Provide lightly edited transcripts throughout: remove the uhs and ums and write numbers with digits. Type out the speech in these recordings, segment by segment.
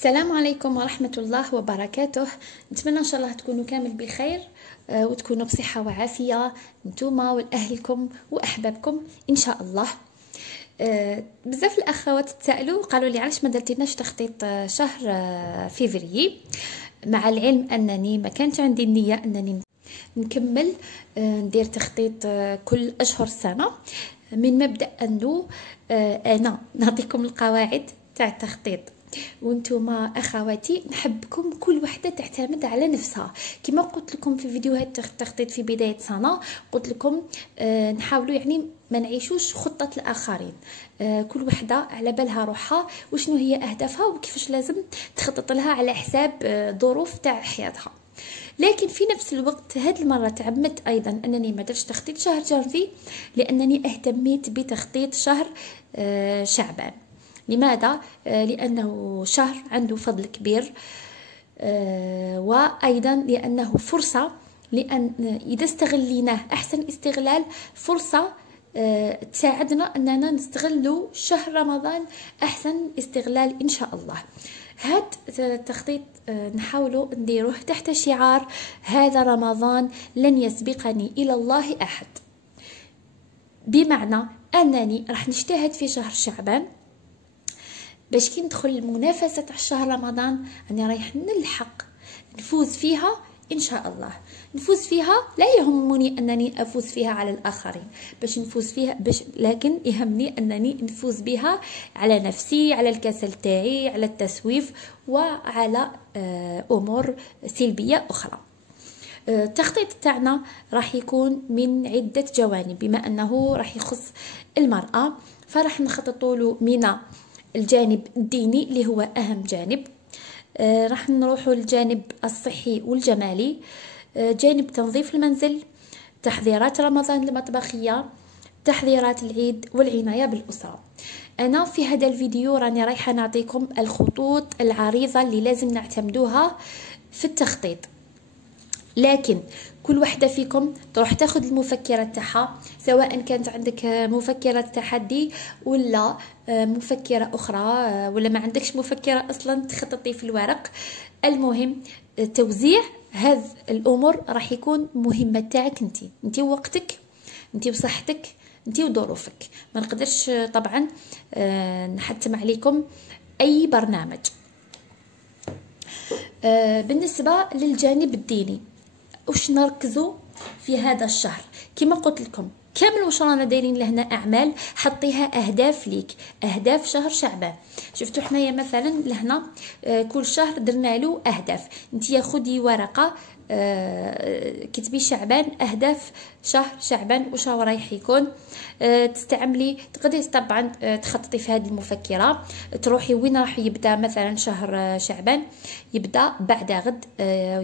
السلام عليكم ورحمة الله وبركاته. نتمنى إن شاء الله تكونوا كامل بخير وتكونوا بصحة وعافية نتوما والأهلكم وأحبابكم إن شاء الله. بزاف الأخوات تسألوا قالوا لي علاش ما درتيناش تخطيط شهر فيفري، مع العلم أنني ما كانت عندي النية أنني نكمل ندير تخطيط كل أشهر السنة، من مبدأ أنه أنا نعطيكم القواعد تاع التخطيط وانتوما اخواتي نحبكم كل وحده تعتمد على نفسها. كما قلت لكم في فيديوهات التخطيط في بدايه سنه، قلت لكم نحاولوا يعني ما نعيشوش خطه الاخرين، كل وحده على بالها روحها وشنو هي اهدافها وكيفاش لازم تخطط لها على حساب ظروف تاع حياتها. لكن في نفس الوقت هذه المره تعمدت ايضا انني ما درتش تخطيط شهر جانفي، لانني اهتميت بتخطيط شهر شعبان. لماذا؟ لأنه شهر عنده فضل كبير، وأيضا لأنه فرصة، لأن إذا استغليناه أحسن استغلال فرصة تساعدنا أننا نستغل شهر رمضان أحسن استغلال إن شاء الله. هاد التخطيط نحاولوا نديروه تحت شعار هذا رمضان لن يسبقني إلى الله أحد، بمعنى أنني راح نجتهد في شهر شعبان باش كي ندخل المنافسه تاع شهر رمضان راني رايح نلحق نفوز فيها ان شاء الله. نفوز فيها لا يهمني انني افوز فيها على الاخرين، باش نفوز فيها لكن يهمني انني نفوز بها على نفسي، على الكسل تاعي، على التسويف وعلى امور سلبيه اخرى. التخطيط تاعنا راح يكون من عده جوانب، بما انه راح يخص المراه فراح نخططوا له من الجانب الديني اللي هو أهم جانب، راح نروحوا للجانب الصحي والجمالي، جانب تنظيف المنزل، تحضيرات رمضان المطبخية، تحضيرات العيد والعناية بالأسرة. أنا في هذا الفيديو راني رايحة نعطيكم الخطوط العريضة اللي لازم نعتمدوها في التخطيط، لكن كل وحده فيكم تروح تاخذ المفكره تاعها، سواء كانت عندك مفكره تحدي ولا مفكره اخرى، ولا ما عندكش مفكره اصلا تخططي في الورق. المهم توزيع هذه الامور راح يكون مهمه تاعك انت ووقتك، انت وصحتك، انت وظروفك. ما نقدرش طبعا نحتم عليكم اي برنامج. بالنسبه للجانب الديني واش نركزوا في هذا الشهر؟ كما قلت لكم كامل واش رانا دايرين لهنا اعمال، حطيها اهداف ليك، اهداف شهر شعبان. شفتوا حنايا مثلا لهنا كل شهر درنا له اهداف. انتيا خدي ورقه كتبي شعبان، اهداف شهر شعبان واش رايح يكون. تستعملي تقدري طبعا تخططي في هذه المفكره، تروحي وين راح يبدا مثلا شهر شعبان، يبدا بعد غد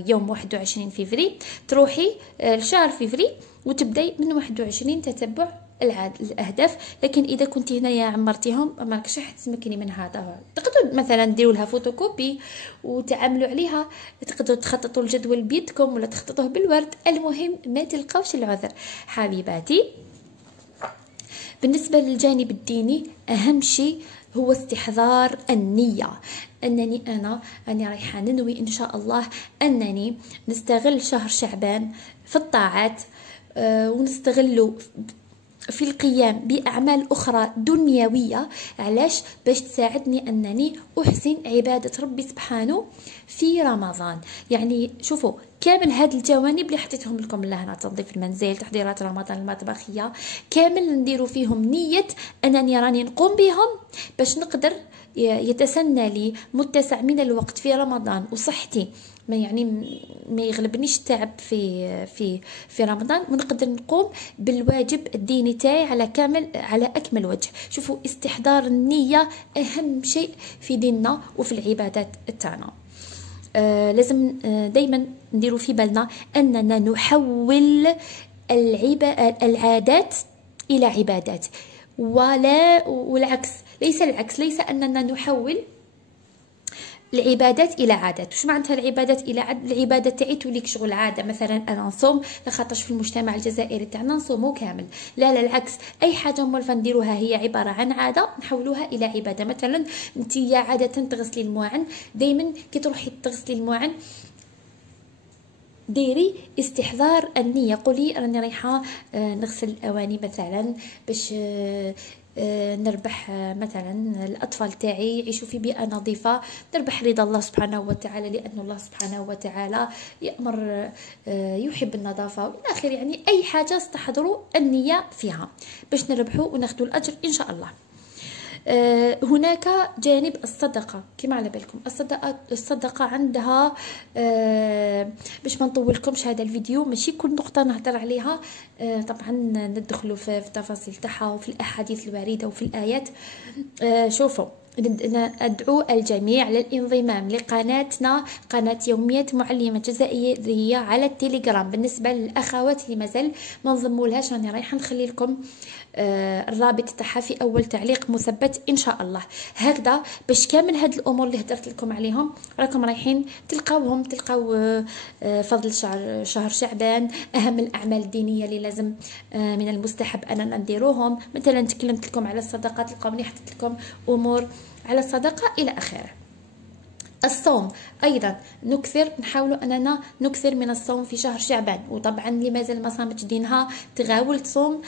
يوم 21 فيفري، تروحي لشهر فيفري وتبداي من 21 تتبع الاهداف. لكن اذا كنت هنايا عمرتيهم ما راكش راح تتمكني من هذا. تقدروا مثلا ديروا لها فوتوكوبي وتعاملوا عليها، تقدروا تخططوا الجدول بيدكم ولا تخططوه بالورد. المهم ما تلقاوش العذر حبيباتي. بالنسبه للجانب الديني اهم شيء هو استحضار النية، أنني أنا رايحة ننوي إن شاء الله أنني نستغل شهر شعبان في الطاعات، ونستغله في القيام بأعمال أخرى دنيوية. علاش؟ باش تساعدني أنني أحسن عبادة ربي سبحانه في رمضان. يعني شوفوا كامل هاد الجوانب اللي حطيتهم لكم لهنا، تنظيف المنزل، تحضيرات رمضان المطبخية، كامل نديروا فيهم نية أنني راني نقوم بهم باش نقدر يتسنى لي متسع من الوقت في رمضان وصحتي ما يغلبنيش التعب في رمضان، ونقدر نقوم بالواجب الديني تاعي على اكمل وجه. شوفوا استحضار النية اهم شيء في ديننا وفي العبادات تاعنا. لازم دايما نديروا في بالنا اننا نحول العادات الى عبادات، والعكس، ليس العكس، ليس اننا نحول العبادات الى عادات. واش معناتها العبادات الى العباده تاعي توليك شغل عاده. مثلا انا نصوم لخاطرش في المجتمع الجزائري تاعنا نصومو كامل، لا العكس، اي حاجه مولفه نديروها هي عباره عن عاده نحولوها الى عباده. مثلا انت عاده تغسلي المواعن، دائما كي تروحي تغسلي المواعن ديري استحضار النية، قولي راني رايحة نغسل الأواني مثلا باش نربح مثلا الأطفال تاعي يعيشوا في بيئة نظيفة، نربح رضا الله سبحانه وتعالى، لأن الله سبحانه وتعالى يأمر يحب النظافة والى آخره. يعني أي حاجة استحضروا النية فيها باش نربحوا وناخذوا الأجر إن شاء الله. هناك جانب الصدقة، كما على بالكم الصدقة عندها باش ما نطولكمش هذا الفيديو، ماشي كل نقطة نهضر عليها، طبعا ندخلوا في التفاصيل تاعها وفي الأحاديث الواردة وفي الآيات. شوفوا، أدعو الجميع للانضمام لقناتنا، قناة يوميات معلمة جزائرية على التليجرام. بالنسبة للأخوات اللي مازال ما انضمولهاش راني رايحة نخلي لكم الرابط تاعها في اول تعليق مثبت ان شاء الله. هكذا باش كامل هاد الامور اللي هدرت لكم عليهم راكم رايحين تلقاو فضل شهر شعبان، اهم الاعمال الدينيه اللي لازم من المستحب اننا نديروهم. مثلا تكلمت لكم على الصدقات، تلقاوني حطيت لكم امور على الصدقه الى اخره. الصوم ايضا نحاولوا اننا نكثر من الصوم في شهر شعبان. وطبعا اللي مازال ما صامتش دينها تغاول تصوم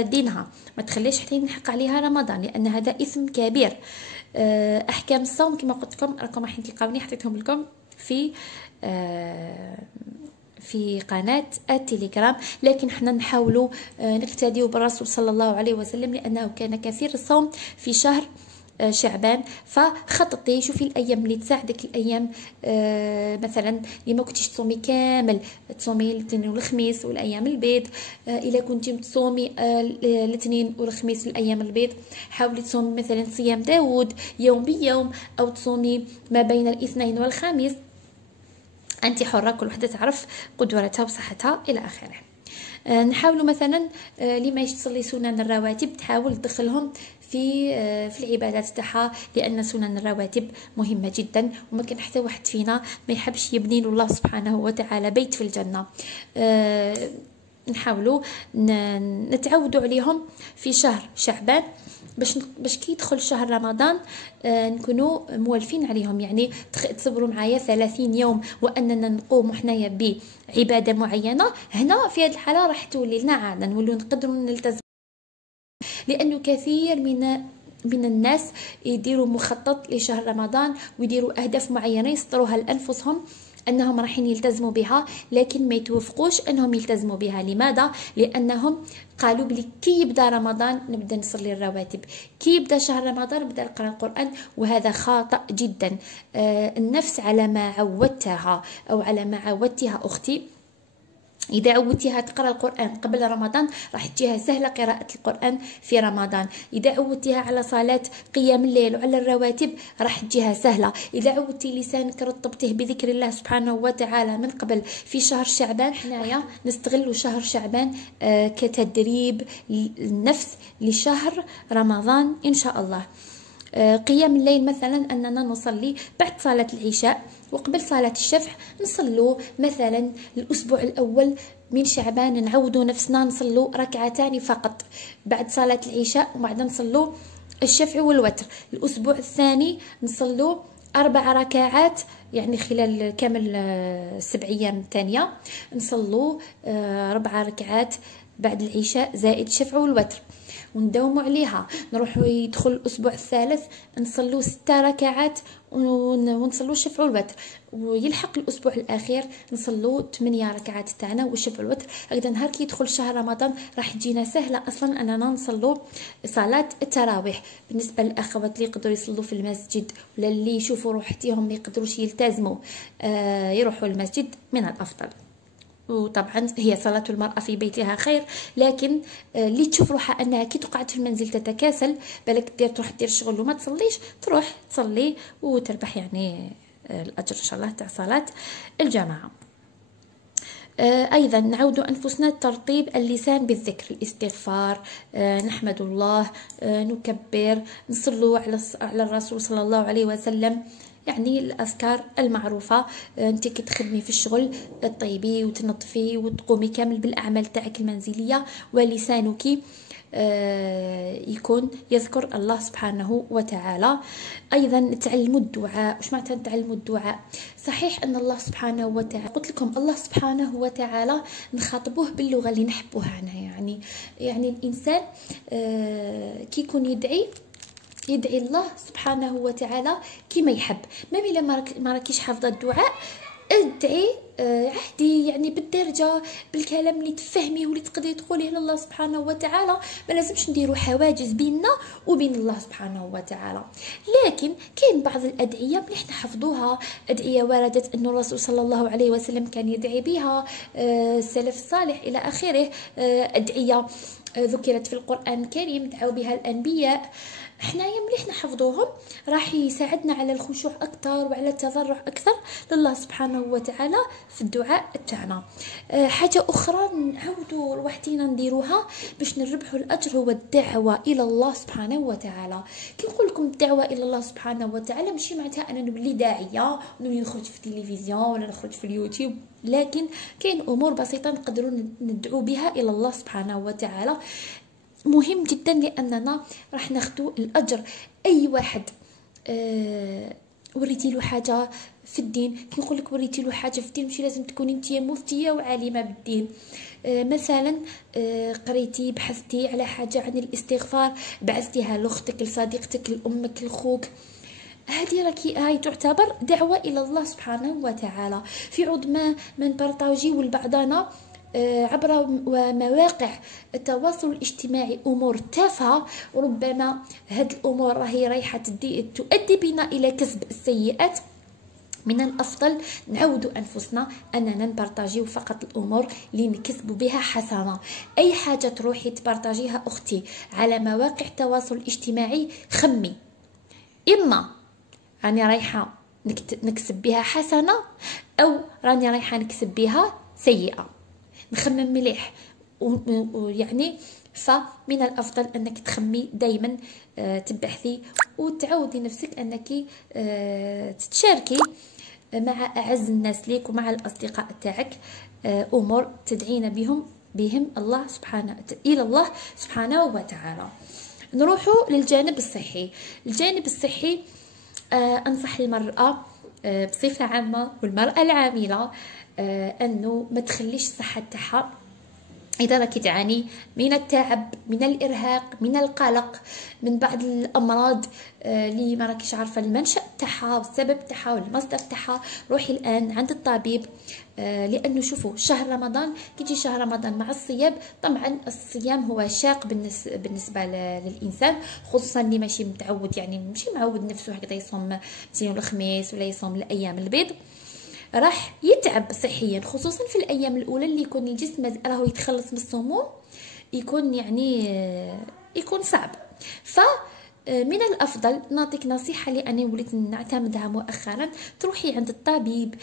دينها، ما تخليش حتى ينحق عليها رمضان، لان هذا اثم كبير. احكام الصوم كما قلت لكم راكم راح تلقاوني حطيتهم لكم في قناة التليجرام. لكن احنا نحاولوا نقتديوا بالرسول صلى الله عليه وسلم، لانه كان كثير الصوم في شهر شعبان. فخططي، شوفي الايام اللي تساعدك، الايام مثلا اللي ما كنتيش تصومي كامل تصومي الاثنين والخميس والايام البيض. الا كنتي تصومي الاثنين والخميس والايام البيض، حاولي تصومي مثلا صيام داود يوم بيوم، او تصومي ما بين الاثنين والخميس، انت حره، كل وحده تعرف قدرتها وصحتها الى اخره. نحاولوا مثلا اللي ما يصلي سنن الرواتب تحاول تدخلهم في العبادات تاعها، لان سنن الرواتب مهمه جدا، وما كان حتى واحد فينا ما يحبش يبني له الله سبحانه وتعالى بيت في الجنه. نحاولوا نتعودوا عليهم في شهر شعبان باش كي يدخل شهر رمضان نكونوا مولفين عليهم. يعني تصبروا معايا 30 يوم واننا نقوم حنايا بعباده معينه، هنا في هذه الحاله راح تولي لنا عاده، نولوا نقدروا نلتزم. لانه كثير من الناس يديروا مخطط لشهر رمضان ويديروا اهداف معينه يسطروها لانفسهم انهم رايحين يلتزموا بها، لكن ما يتوفقوش انهم يلتزموا بها. لماذا؟ لانهم قالوا بلي كي يبدا رمضان نبدا نصلي الرواتب، كي يبدا شهر رمضان نبدا نقرا القران، وهذا خاطئ جدا. النفس على ما عودتها او على ما عودتها اختي، إذا عودتيها تقرأ القرآن قبل رمضان راح تجيها سهلة قراءة القرآن في رمضان. إذا عودتيها على صلاة قيام الليل وعلى الرواتب راح تجيها سهلة. إذا عودتي لسانك رطبته بذكر الله سبحانه وتعالى من قبل في شهر شعبان، حنايا نستغلوا شهر شعبان كتدريب النفس لشهر رمضان إن شاء الله. قيام الليل مثلا أننا نصلي بعد صلاة العشاء وقبل صلاة الشفع، نصلوا مثلا الأسبوع الأول من شعبان نعودوا نفسنا نصلوا ركعتان فقط بعد صلاة العشاء، وبعد نصلوا الشفع والوتر. الأسبوع الثاني نصلوا 4 ركعات، يعني خلال كامل 7 أيام الثانية نصلوا 4 ركعات بعد العشاء زائد الشفع والوتر، ونداوموا عليها. نروحوا يدخل الاسبوع الثالث نصلوا 6 ركعات ونصلوا الشفع والوتر، ويلحق الاسبوع الاخير نصلوا 8 ركعات تاعنا والشفع والوتر. هكذا نهار كي يدخل شهر رمضان راح تجينا سهله اصلا اننا نصلوا صلاه التراويح. بالنسبه للاخوات اللي يقدروا يصلوا في المسجد ولا اللي يشوفوا روحتهم ما يقدروش يلتزموا يروحوا المسجد من الافضل. وطبعا هي صلاة المرأة في بيتها خير، لكن اللي تشوف روحها انها كي تقعد في المنزل تتكاسل، بالك تروح دير الشغل وما تصليش، تروح تصلي وتربح يعني الاجر ان شاء الله تاع صلاة الجماعة. ايضا نعود انفسنا ترطيب اللسان بالذكر، الاستغفار، نحمد الله، نكبر، نصلوا على الرسول صلى الله عليه وسلم. يعني الاذكار المعروفه. انت كي تخدمي في الشغل طيبي وتنظفي وتقومي كامل بالاعمال تاعك المنزليه ولسانك يكون يذكر الله سبحانه وتعالى. ايضا تعلموا الدعاء. واش معناتها تعلموا الدعاء؟ صحيح ان الله سبحانه وتعالى، قلت لكم الله سبحانه وتعالى نخاطبوه باللغه اللي نحبوها عنها. يعني الانسان كي يكون يدعي الله سبحانه وتعالى كما يحب. ما الا ما راكيش حافظه الدعاء ادعي عادي، يعني بالدرجه بالكلام اللي تفهميه واللي تقدري تقوليه لله سبحانه وتعالى. ما لازمش نديروا حواجز بيننا وبين الله سبحانه وتعالى. لكن كاين بعض الادعيه مليح نحفظوها، ادعيه وردت انه الرسول صلى الله عليه وسلم كان يدعي بها، السلف الصالح الى اخره. ادعيه ذكرت في القران الكريم دعوا بها الانبياء. حنايا مليح نحفظوهم، راح يساعدنا على الخشوع اكثر وعلى التضرع اكثر لله سبحانه وتعالى في الدعاء تاعنا. حاجه اخرى نعاودوا وحدينا نديروها باش نربحوا الاجر هو الدعوه الى الله سبحانه وتعالى. كي نقول لكم الدعوه الى الله سبحانه وتعالى ماشي معناتها انا نولي داعيه ونولي نخرج في التلفزيون ولا نخرج في اليوتيوب، لكن كاين امور بسيطه نقدروا ندعو بها الى الله سبحانه وتعالى. مهم جدا لاننا راح ناخذوا الاجر. اي واحد وريتي له حاجه في الدين، كي نقول لك وريتي له حاجه في الدين ماشي لازم تكوني انت مفتيه وعالمه بالدين. مثلا قريتي بحثتي على حاجه عن الاستغفار، بعثتيها لاختك لصديقتك لامك لخوك، هذه هاي تعتبر دعوه الى الله سبحانه وتعالى. في عوض ما نبارطاجيو لبعضنا عبر مواقع التواصل الاجتماعي امور تافهه، وربما هاد الامور راهي رايحه تؤدي بنا الى كسب السيئات. من الافضل نعودوا انفسنا اننا نبارطاجيو فقط الامور اللي نكسبوا بها حسنه. اي حاجه تروحي تبارطاجيها اختي على مواقع التواصل الاجتماعي خمي، اما راني رايحه نكسب بها حسنه او راني رايحه نكسب بها سيئه. نخمم مليح ويعني فمن الافضل انك تخمي دائما، تبحثي وتعودي نفسك انك تتشاركي مع اعز الناس ليك ومع الاصدقاء تاعك امور تدعين بهم الله سبحانه الى الله سبحانه وتعالى. نروحوا للجانب الصحي. الجانب الصحي انصح المراه بصفه عامه والمراه العامله انه ما تخليش الصحه تاعها، اذا راكي تعاني من التعب من الارهاق من القلق من بعض الامراض اللي ما راكيش عارفه المنشأ تاعها والسبب تاعها والمصدر تاعها، روحي الان عند الطبيب. لانه شوفوا شهر رمضان كيجي شهر رمضان مع الصيام، طبعا الصيام هو شاق بالنسبه للانسان، خصوصا اللي ماشي متعود، يعني ماشي معود نفسه هكذا يصوم يوم الخميس ولا يصوم الايام البيض، راح يتعب صحيا، خصوصا في الايام الاولى اللي يكون الجسم راهو يتخلص من السموم، يكون يعني يكون صعب. من الافضل نعطيك نصيحه لاني وليت نعتمدها مؤخرا، تروحي عند الطبيب،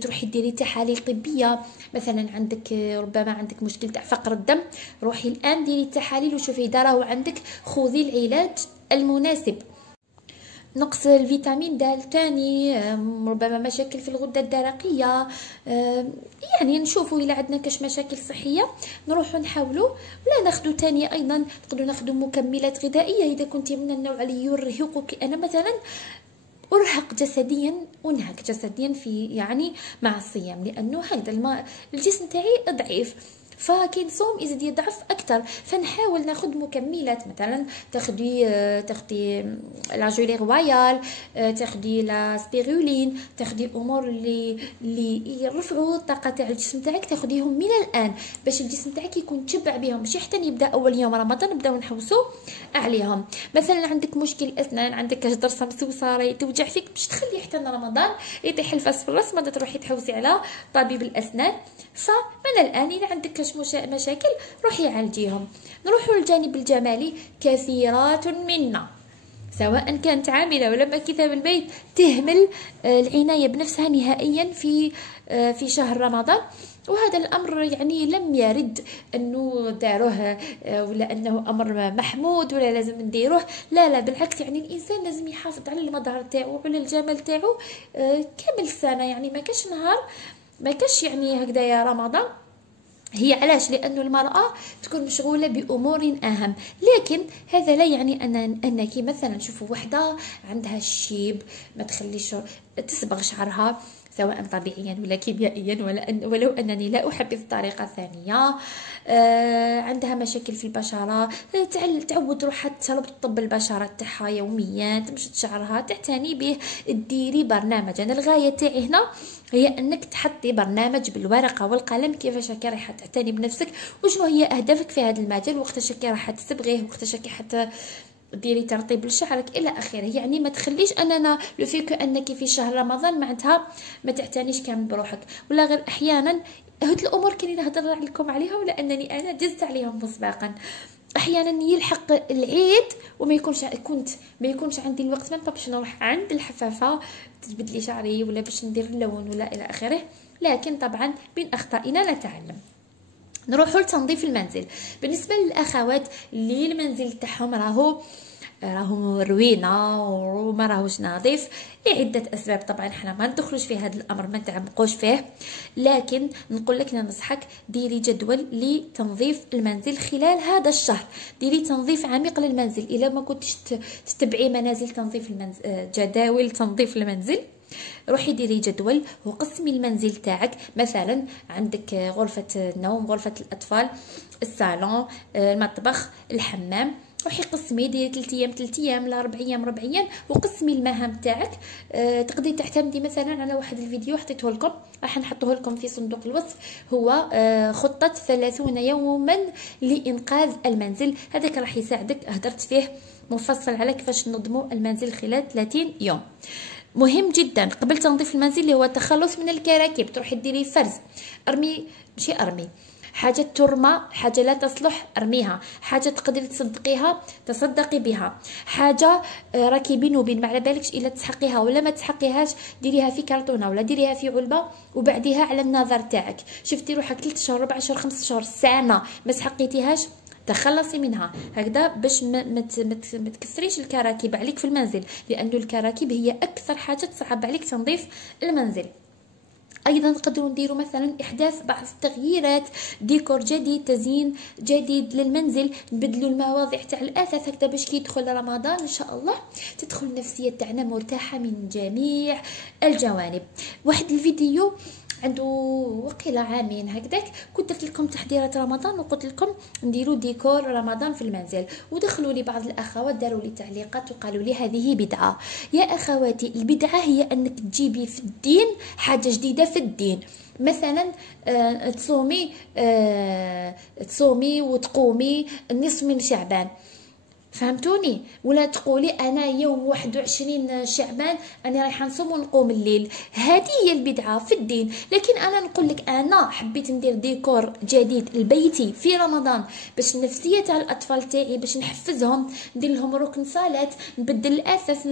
تروحي ديري تحاليل طبيه. مثلا عندك ربما عندك مشكل تاع فقر الدم، روحي الان ديري التحاليل وشوفي اذا راهو عندك، خذي العلاج المناسب. نقص الفيتامين د ثاني، ربما مشاكل في الغده الدرقيه، يعني نشوفوا الى عندنا كاش مشاكل صحيه نروحوا نحاولوا. ولا ناخذوا ثاني ايضا نقدروا ناخذوا مكملات غذائيه اذا كنت من النوع اللي يرهقك. انا مثلا ارهق جسديا وانهك جسديا في يعني مع الصيام، لانه هذا الجسم تاعي ضعيف، فكي نصوم يزيد يضعف اكثر، فنحاول ناخذ مكملات. مثلا تاخدي لاجولي رويال، تاخدي لا سبيرولين، تاخدي امور اللي يرفعوا الطاقه تاع الجسم تاعك، تاخديهم من الان باش الجسم تاعك يكون تشبع بهم، ماشي حتى يبدا اول يوم رمضان نبداو نحوسوا عليهم. مثلا عندك مشكل اسنان، عندك كاش ضرسه مسوسه توجع فيك، باش تخلي حتى رمضان يطيح الفاس في الراس، ما تروحي تحوسي على طبيب الاسنان. فمن الان اذا عندك مشاكل روحي عالجيهم. نروحوا للجانب الجمالي. كثيرات منا سواء كانت عامله ولا ماكثه بالبيت تهمل العنايه بنفسها نهائيا في شهر رمضان. وهذا الامر يعني لم يرد انه داروه ولا انه امر محمود ولا لازم نديروه، لا بالعكس، يعني الانسان لازم يحافظ على المظهر تاعو وعلى الجمال تاعو كامل السنه. يعني ما كاش نهار ما كاش يعني هكذا يا رمضان. هي علاش؟ لأنه المرأة تكون مشغولة بأمور أهم، لكن هذا لا يعني أنك مثلا شوفوا وحدة عندها الشيب ما تخليش تصبغ شعرها سواء طبيعيا ولا كيميائيا، ولو أنني لا أحبذ الطريقة الثانية. عندها مشاكل في البشرة، تعود روحها تطلب طب البشرة تاعها يوميا، تمشط شعرها، تعتني به، ديري برنامج. أنا الغاية تاعي هنا هي انك تحطي برنامج بالورقه والقلم كيفاش رايحه تعتني بنفسك، وشنو هي اهدافك في هذا المجال، وقتاش رايحه تصبغيه، وقتاش رايحه ديري ترطيب لشعرك الى اخره. يعني ما تخليش اننا لو فيك انك في شهر رمضان معناتها ما تعتنيش كامل بروحك، ولا غير احيانا هاد الامور كاين نهضر لكم عليها ولا انني انا جزت عليهم مسبقا. احيانا يلحق العيد وما يكونش عندي الوقت ما باش نروح عند الحفافه تجبد لي شعري ولا باش ندير اللون ولا الى اخره. لكن طبعا من اخطائنا نتعلم. نروحوا لتنظيف المنزل. بالنسبه للاخوات اللي المنزل تاعهم راهو روينه وما راهوش نظيف لعده اسباب، طبعا احنا ما ندخلوش في هذا الامر، ما نتعمقوش فيه، لكن نقول لك ننصحك ديري جدول لتنظيف المنزل خلال هذا الشهر. ديري تنظيف عميق للمنزل. الا ما كنتش تتبعي منازل تنظيف المنزل، جداول تنظيف المنزل، روحي ديري جدول وقسمي المنزل تاعك. مثلا عندك غرفه النوم، غرفه الاطفال، الصالون، المطبخ، الحمام، روحي قسمي، ديري 3 ايام 3 ايام لا 4 ايام 4 ايام، وقسمي المهام تاعك. تقدري تعتمدي مثلا على واحد الفيديو حطيته لكم، راح نحطه لكم في صندوق الوصف، هو خطه 30 يوما لانقاذ المنزل. هذاك راح يساعدك، هدرت فيه مفصل على كيفاش ننظموا المنزل خلال 30 يوم. مهم جدا قبل تنظيف المنزل اللي هو التخلص من الكراكيب. تروحي ديري فرز، ارمي حاجه ترمى، حاجه لا تصلح ارميها، حاجه تقدري تصدقيها تصدقي بها، حاجه راكي بين وبين ما على بالكش الا تسحقيها ولا ما تسحقيهاش، ديريها في كرتونه ولا ديريها في علبه وبعديها على النظر تاعك. شفتي روحك 3 شهور 4 شهور 5 شهور سنه ما سحقيتيهاش، تخلصي منها هكذا باش ما تكثريش الكراكيب عليك في المنزل، لأن الكراكيب هي اكثر حاجه تصعب عليك تنظيف المنزل. ايضا نقدروا نديروا مثلا احداث بعض التغييرات، ديكور جديد، تزيين جديد للمنزل، نبدلوا المواضيع تاع الاثاث هكذا باش كي يدخل رمضان ان شاء الله تدخل النفسيه تاعنا مرتاحه من جميع الجوانب. واحد الفيديو عنده وقيله عامين هكذاك كنت درت لكم تحضيرات رمضان وقلت لكم نديروا ديكور رمضان في المنزل، ودخلوا لي بعض الاخوات داروا لي تعليقات وقالوا لي هذه بدعه. يا اخواتي البدعه هي انك تجيبي في الدين حاجه جديده في الدين. مثلا تصومي وتقومي النصف من شعبان، فهمتوني؟ ولا تقولي انا يوم 21 شعبان انا رايحه نصوم ونقوم الليل، هذه هي البدعه في الدين. لكن انا نقول لك انا حبيت ندير ديكور جديد لبيتي في رمضان باش النفسيه تاع الاطفال تاعي باش نحفزهم، ندير لهم ركن صلاه، نبدل الاثاث،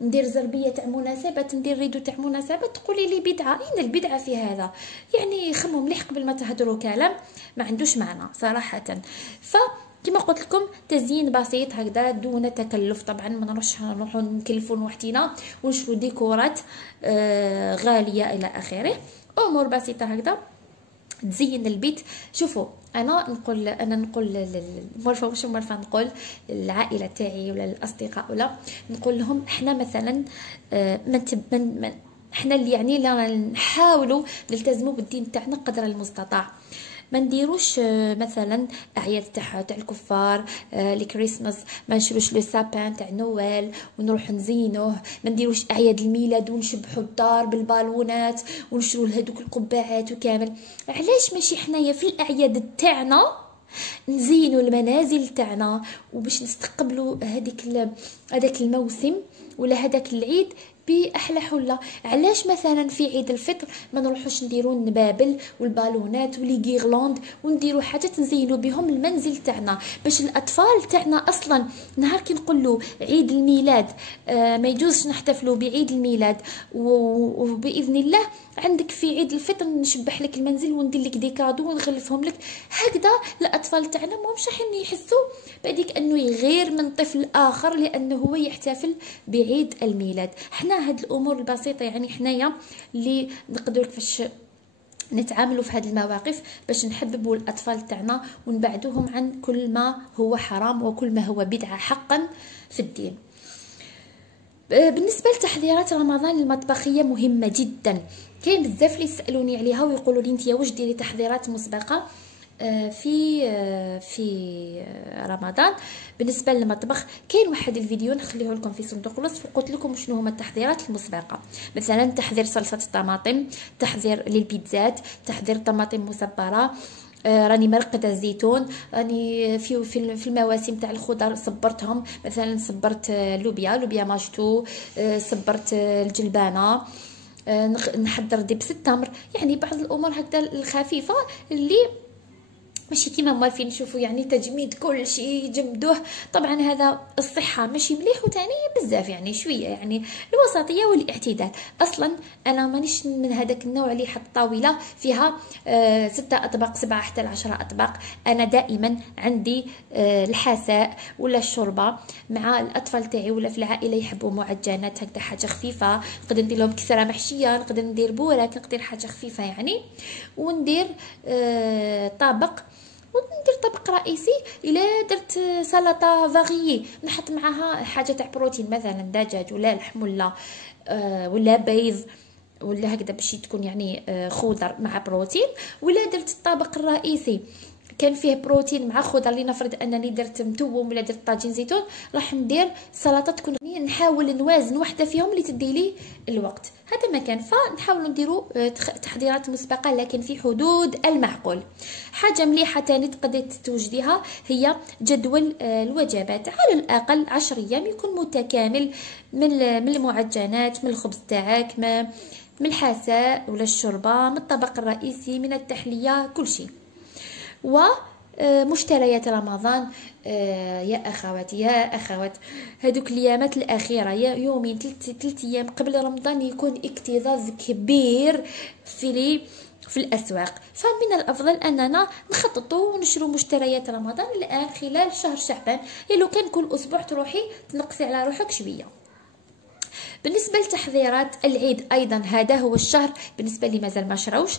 ندير زربيه تاع مناسبات، ندير ريدو تاع مناسبات، تقولي لي بدعه؟ اين البدعه في هذا؟ يعني خموا مليح قبل ما تهضروا كلام ما عندوش معنى صراحه. كما قلت لكم تزيين بسيط هكذا دون تكلف، طبعا ما نروحوا نكلفوا وحدينا ونشرو ديكورات غاليه الى اخره. امور بسيطه هكذا تزين البيت. شوفوا انا نقول موالفه واش موالفه نقول للعائله تاعي ولا للاصدقاء ولا نقول لهم احنا مثلا احنا اللي يعني نحاولوا نلتزموا بالدين تاعنا قدر المستطاع. ما نديروش مثلا اعياد تاع الكفار الكريسماس، ما نشروش لو سابان تاع نويل ونروح نزينوه، ما نديروش اعياد الميلاد ونشبحوا الدار بالبالونات ونشروا هذوك القبعات وكامل. علاش ماشي حنايا في الاعياد تاعنا نزينوا المنازل تاعنا وباش نستقبلوا هذاك الموسم ولا هذاك العيد باحلى حله. علاش مثلا في عيد الفطر ما نروحوش نديروا النبابل والبالونات ولي غيرلاند ونديروا حاجات نزينوا بهم المنزل تاعنا، باش الاطفال تاعنا اصلا نهار كي نقولوا عيد الميلاد ما يجوزش نحتفلوا بعيد الميلاد، وباذن الله عندك في عيد الفطر نشبح لك المنزل وندير لك دي كادو ونغلفهم لك. هكذا الاطفال تاعنا ماهمش راح يحسوا بهذيك انه يغير من طفل اخر لانه هو يحتفل بعيد الميلاد. حنا هاد الامور البسيطه يعني حنايا اللي نقدروا كيفاش نتعاملوا في هذه المواقف باش نحببوا الاطفال تاعنا ونبعدوهم عن كل ما هو حرام وكل ما هو بدعه حقا في الدين. بالنسبه لتحضيرات رمضان المطبخيه مهمه جدا، كاين بزاف اللي يسالوني عليها ويقولوا لي انت واش ديري تحضيرات مسبقه في رمضان بالنسبه للمطبخ. كاين واحد الفيديو نخليه لكم في صندوق الوصف وقلت لكم شنو هما التحضيرات المسبقه، مثلا تحضير صلصه الطماطم، تحضير للبيتزات، تحضير طماطم مسبره، راني مرقده الزيتون، راني في المواسم تاع الخضر صبرتهم، مثلا صبرت لوبيا ماجتو، صبرت الجلبانه، نحضر دبس التمر، يعني بعض الامور هكذا الخفيفه اللي ماشي كيما موالفين نشوفوا يعني تجميد كل شيء يجمدوه. طبعا هذا الصحه ماشي مليح وثاني بزاف يعني شويه، يعني الوسطيه والاعتدال. اصلا انا مانيش من هذاك النوع اللي حط طاوله فيها 6 اطباق 7 حتى 10 اطباق. انا دائما عندي الحساء ولا الشوربه مع الاطفال تاعي ولا في العائله يحبوا معجنات هكذا حاجه خفيفه، نقدر ندير لهم كسره محشيه، نقدر ندير بوراك، نقدر حاجه خفيفه يعني، وندير طابق وندير طبق رئيسي. الا درت سلطه فاغيي نحط معها حاجه تاع بروتين، مثلا دجاج ولا لحم ولا بيض ولا هكذا باش تكون يعني خضر مع بروتين. ولا درت الطبق الرئيسي كان فيه بروتين مع خضر، لنفرض انني درت متوم ولا درت طاجين زيتون، راح ندير سلطه تكون نحاول نوازن واحده فيهم اللي تدي لي الوقت. هذا ما كان، فنحاولوا نديروا تحضيرات مسبقه لكن في حدود المعقول. حاجه مليحه تاني تقدري توجديها هي جدول الوجبات، على الاقل 10 ايام يكون متكامل من المعجنات، من الخبز تاعك، من الحساء ولا الشوربه، من الطبق الرئيسي، من التحليه، كل شيء. ومشتريات رمضان يا اخوات هذوك الايامات الاخيره، يومين 3 ايام قبل رمضان يكون اكتظاظ كبير في الاسواق، فمن الافضل اننا نخططوا ونشروا مشتريات رمضان الان خلال شهر شعبان. لو كان كل اسبوع تروحي تنقصي على روحك شويه. بالنسبه لتحضيرات العيد ايضا هذا هو الشهر بالنسبه لي مازال ما شراوش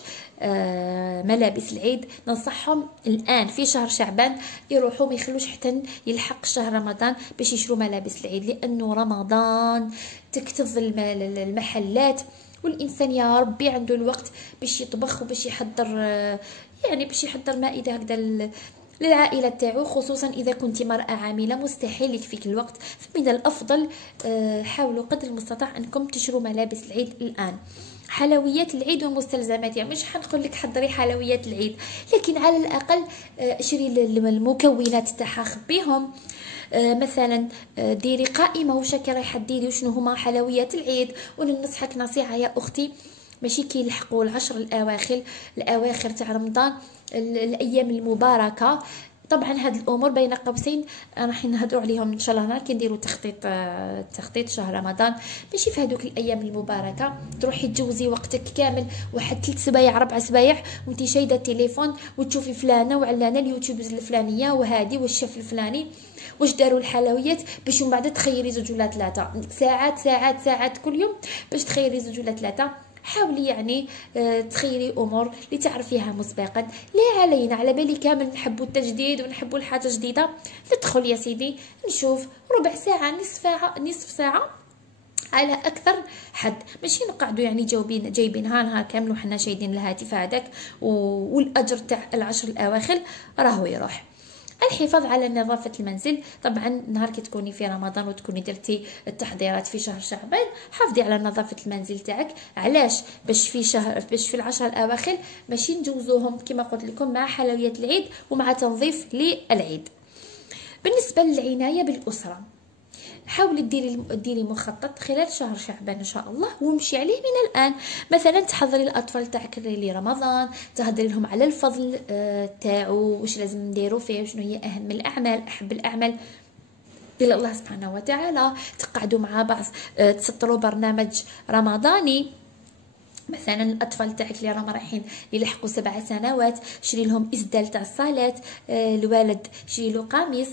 ملابس العيد، ننصحهم الان في شهر شعبان يروحوا ما يخلوش حتى يلحق شهر رمضان باش يشروا ملابس العيد، لانه رمضان تكتظ المحلات والانسان يا ربي عنده الوقت باش يطبخ وباش يحضر، يعني باش يحضر مائده هكذا للعائله تاعو، خصوصا اذا كنت مرأة عامله مستحيل يكفيك الوقت. فمن الافضل حاولوا قدر المستطاع انكم تشروا ملابس العيد الان. حلويات العيد ومستلزماتها، يعني مش حنقول لك حضري حلويات العيد، لكن على الاقل اشري المكونات تاعها، خبيهم. مثلا ديري قائمه واش رايحه ديري وشنو هما حلويات العيد. وننصحك نصيحه يا اختي، ماشي كي يلحقوا العشر الاواخر تاع رمضان، الايام المباركه. طبعا هاد الامور بين قوسين راح نهضروا عليهم ان شاء الله نهار كي نديروا تخطيط شهر رمضان. ماشي في هذوك الايام المباركه تروحي تجوزي وقتك كامل واحد 3 سبايع 4 سبايع وانت شايده التليفون وتشوفي فلانه وعلانه اليوتيوبرز الفلانيه وهذه والشيف الفلاني واش داروا الحلويات، باش من بعد تخيري 2 ولا 3 ساعات كل يوم باش تخيري 2 ولا 3. حاولي يعني تخيري امور اللي تعرفيها مسبقا. لا علينا على بالي كامل نحبوا التجديد ونحبوا الحاجه جديده، ندخل يا سيدي نشوف ربع ساعه نصف ساعه على اكثر حد، ماشي نقعدوا يعني جايبينها نهار كامل وحنا شايدين الهاتف هذاك، والاجر تاع العشر الاواخر راهو يروح. الحفاظ على نظافه المنزل، طبعا نهار كي تكوني في رمضان وتكوني درتي التحضيرات في شهر شعبان، حافظي على نظافه المنزل تاعك. علاش؟ باش في العشر الاواخر ماشي نجوزوهم كما قلت لكم مع حلويات العيد ومع تنظيف للعيد. بالنسبه للعنايه بالاسره، حاولي ديري مخطط خلال شهر شعبان ان شاء الله، وامشي عليه من الان. مثلا تحضري الاطفال تاعك لرمضان، تهضري لهم على الفضل تاعو، واش لازم نديرو فيه، شنو هي اهم الاعمال، احب الاعمال الى الله سبحانه وتعالى. تقعدوا مع بعض تسطروا برنامج رمضاني. مثلا الاطفال تاعك اللي راهم رايحين يلحقوا 7 سنوات، شري لهم اسدال تاع الصلاه، الوالد شري له قميص،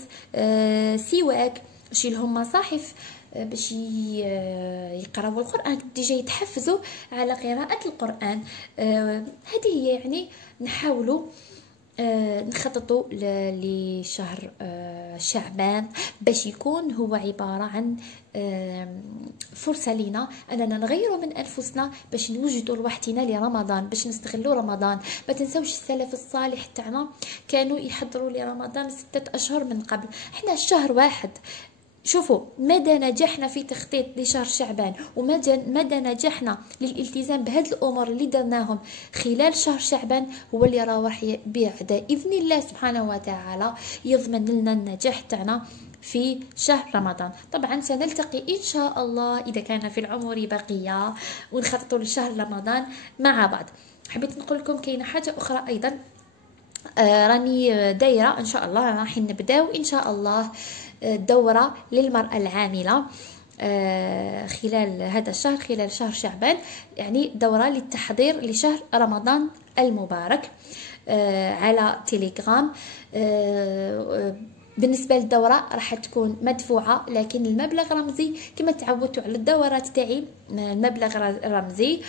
سواك، شري لهم مصاحف باش يقراوا القران، ديجا يتحفزوا على قراءه القران. هذه هي يعني نحاولوا نخططوا لشهر شعبان باش يكون هو عبارة عن فرصة لنا أننا نغيروا من أنفسنا باش نوجدوا لوحدنا لرمضان، باش نستغلوا رمضان. ما تنسوش السلف الصالح تاعنا كانوا يحضروا لرمضان 6 أشهر من قبل، احنا الشهر واحد. شوفوا مدى نجحنا في تخطيط لشهر شعبان، ومدى نجحنا للالتزام بهذه الامور اللي درناهم خلال شهر شعبان، هو اللي راح بعد باذن الله سبحانه وتعالى يضمن لنا النجاح تاعنا في شهر رمضان. طبعا سنلتقي ان شاء الله اذا كان في العمر بقيه ونخططوا لشهر رمضان مع بعض. حبيت نقول لكم كاينه حاجه اخرى ايضا، راني دايره ان شاء الله، راح نبداو ان شاء الله دورة للمرأة العاملة خلال هذا الشهر، خلال شهر شعبان، يعني دورة للتحضير لشهر رمضان المبارك على تيليجرام. بالنسبة للدورة راح تكون مدفوعة، لكن المبلغ رمزي كما تعودتوا على الدورات تاعي، المبلغ رمزي.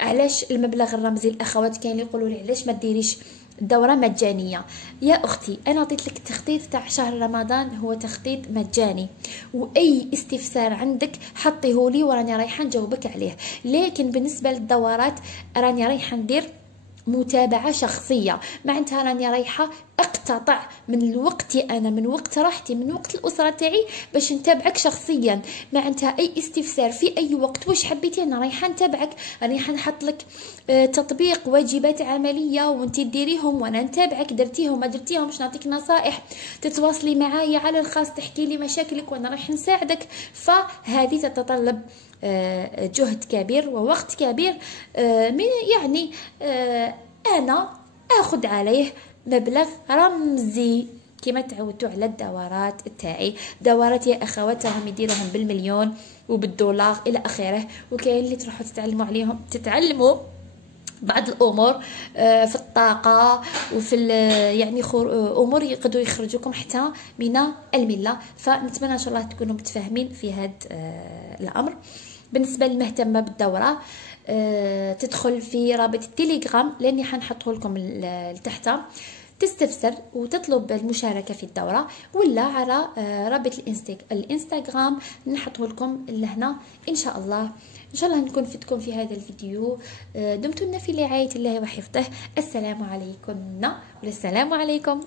علاش المبلغ الرمزي؟ الاخوات كاين اللي يقولوا لي علاش ما ديريش دورة مجانية؟ يا أختي أنا عطيت لك التخطيط تاع شهر رمضان هو تخطيط مجاني، وأي استفسار عندك حطيه لي وراني رايحة نجاوبك عليه. لكن بالنسبة للدورات راني رايحة ندير متابعة شخصية، معناتها راني رايحة اقتطع من الوقت، انا من وقت راحتي، من وقت الاسره تاعي باش نتابعك شخصيا. معناتها اي استفسار في اي وقت واش حبيتي انا رايحه نتابعك، رايحه نحط لك تطبيق واجبات عمليه وانت ديريهم وانا نتابعك، درتيهم ما درتيهمش نعطيك نصائح، تتواصلي معايا على الخاص، تحكي لي مشاكلك وانا رايح نساعدك. فهذه تتطلب جهد كبير ووقت كبير، من يعني انا اخذ عليه مبلغ رمزي كما تعودتوا على الدورات تاعي. دورات يا اخوات راهم يديروهم بالمليون وبالدولار الى اخره، وكاين اللي تروحوا تتعلموا عليهم، تتعلموا بعض الامور في الطاقه وفي يعني امور يقدروا يخرجوكم حتى من المله. فنتمنى ان شاء الله تكونوا متفاهمين في هذا الامر. بالنسبه للمهتمه بالدوره تدخل في رابط التليجرام لاني حنحطه لكم لتحت، تستفسر وتطلب المشاركه في الدوره، ولا على رابط الانستغرام نحطه لكم لهنا ان شاء الله. ان شاء الله نكون فدتكم في هذا الفيديو. دمتم في رعايه الله وحفظه. السلام عليكم والسلام عليكم.